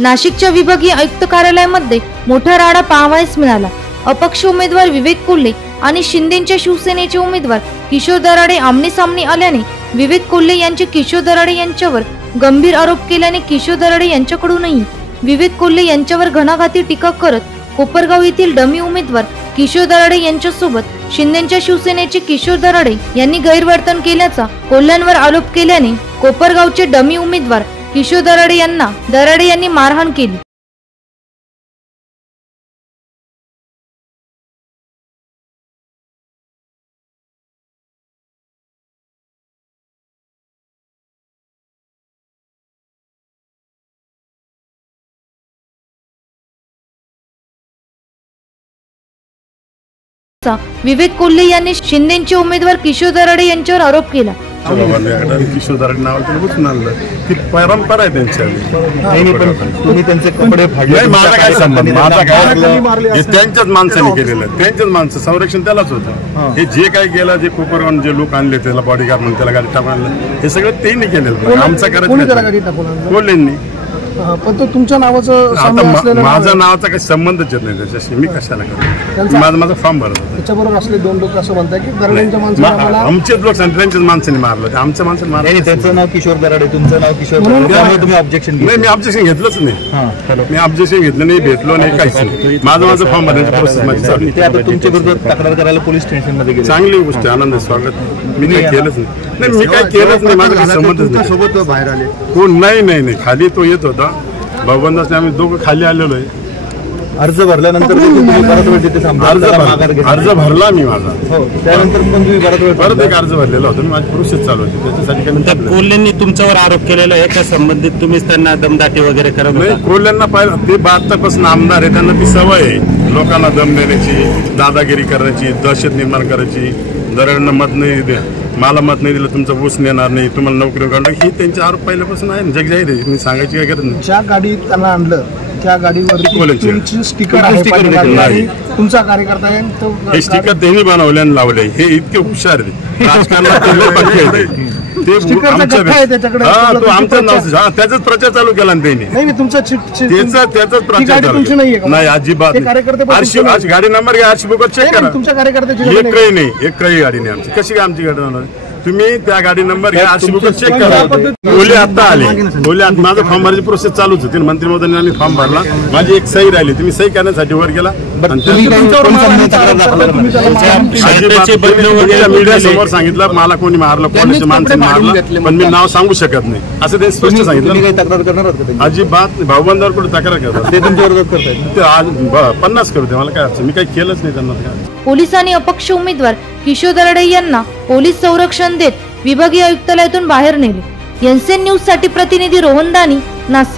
नाशिकच्या विभागीय आयुक्त कार्यालयामध्ये मोठा राडा पाहावयास मिळाला। अपक्ष उमेदवार विवेक कोल्हे आणि शिंदेच्या शिवसेनेचे उमेदवार किशोर दराडे आमने सामने आल्याने विवेक कोल्हे यांचे किशोर दराडे यांच्यावर गंभीर आरोप केल्याने किशोर दराडे यांच्याकडूनही विवेक कोल्हे यांच्यावर घणाघाती टीका करत कोपरगाव येथील डमी उमेदवार किशोर दराडे यांच्यासोबत शिंदेच्या शिवसेनेचे किशोर दराडे यांनी गैरवर्तन केल्याचा कोल्ह्यांवर आरोप केल्याने कोपरगावचे डमी उमेदवार किशोर दराडे यांनी मारहाण केली। विवेक कोल्हे यांनी शिंदेचे उमेदवार किशोर दराडे यांच्यावर आरोप केला। किशोर दराडे नावाचं बसून आणलं ती परंपरा आहे त्यांची। तुम्ही त्यांचे कपडे फाडले, माझा काय संबंध? माझा काय? त्यांच्याच माणसाने केलेलं, त्यांच्याच माणसं संरक्षण त्यालाच होतं। हे जे काही केलं, जे कोपरगावून जे लोक आणले त्याला बॉडीगार्ड म्हणून त्याला गाडी टाकून आणलं, हे सगळं त्यांनी केलेलं। आमचा करायचं कोल्हेंनी। पण तो तुमच्या नावाचं माझा नावाचा काही संबंधच येत नाही त्याच्याशी। मी कशाला करतो? माझा फॉर्म भरत होता। त्याच्याबरोबर असले दोन लोक असं म्हणतात की दराडेंच्या माणसाला आमचेच लोक त्यांच्याच माणसाने मारलं, आमच्या माणसाने मारलं। त्याचं नाव किशोर दराडे, तुमचं नाव किशोर दराडे, त्यामुळे तुम्ही ऑब्जेक्शन नाही, मी ऑब्जेक्शन घेतलंच नाही। मी ऑब्जेक्शन घेतलं नाही, भेटलो नाही, काहीच नाही। माझं फॉर्म भरण्याची प्रोसेस माझी चालू। ते आता तुमच्या विरुद्ध तक्रार करायला पोलीस स्टेशन मध्ये गेले। चांगली गोष्ट, आनंद, स्वागत। मी काही केलंच नाही, मी काही केलंच नाही, माझा काही संबंधच नाही। सोबत बाहेर आले कोण? नाही, खाली तो येत होता भगवंताने, आम्ही दोघं खाली आलेलो आहे। अर्ज भरल्यानंतर अर्ज भरला मी माझा, त्यानंतर पण तुम्ही परत एक अर्ज भरलेला होता। माझी प्रोसेस चालू होती त्याच्यासाठी। कोल्हेंनी तुमच्यावर आरोप केलेला आहे, त्या संबंधित तुम्हीच त्यांना दमदाटी वगैरे करत नाही, कोल्ह्यांना पाहिलं ते 72 आमदार आहे, त्यांना ती सवय आहे लोकांना दम देण्याची, दादागिरी करण्याची, दहशत निर्माण करायची। दराडांना मत नाही द्या, मला मत नाही दिलं तुमचा ऊस नेणार नाही, तुम्हाला नोकरी काढणार, ही त्यांचे आरोप पहिल्यापासून आहे। जग जाहीर आहे, मी सांगायची काय गरज नाही। ज्या गाडीत त्यांना आणलं त्या गाडीवर तुमची स्टिकर आहे, तुमचा कार्यकर्ता आहे, हे स्टिकर त्यांनी बनवले आणि लावले। हे इतके हुशार आहे राजकारणात, आमचं नाव त्याचाच प्रचार चालू केला त्यांनी। त्याचाच प्रचार चालू नाही, अजिबात नाही। गाडी नंबर घ्या, आरसी बुक चेक करा, तुमच्या कार्यकर्त्याची एकही नाही, एकही गाडी नाही आमची। कशी काय आमची गाडी होणार? तुम्ही त्या गाडी नंबर घ्या, आरसी बुक चेक करा। बोले आता आले, बोले माझं फॉर्म भरायची प्रोसेस चालूच होती। मंत्री महोदयांनी फॉर्म भरला, माझी एक सही राहिली, तुम्ही सही करण्यासाठी वर गेला। मीडिया समोर सांगितलं मला कोणी मारलं, कोणाच्या माणसाने मारलं, पण मी नाव सांगू शकत नाही असं ते स्पष्ट सांगितलं। तक्रार करणार अजिबात भाऊबंदावर कुठे तक्रार करतात ते तुमच्या विरोधात करतात ते? आज 50 करते, मला काय अडचण, मी काही केलंच नाही त्यांना। पोलिसांनी अपक्ष उमेदवार किशोर दराडे यांना पोलीस संरक्षण देत विभागीय आयुक्तालयातून बाहेर नेले। एनसीएन न्यूज साठी प्रतिनिधी रोहन दानी, नाशिक।